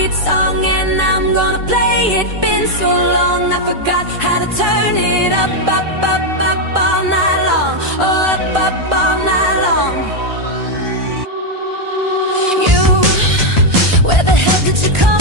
heartbeat song and I'm gonna play it. Been so long I forgot how to turn it up, up, up, up all night long. Oh, up, up all night long. You, where the hell did you come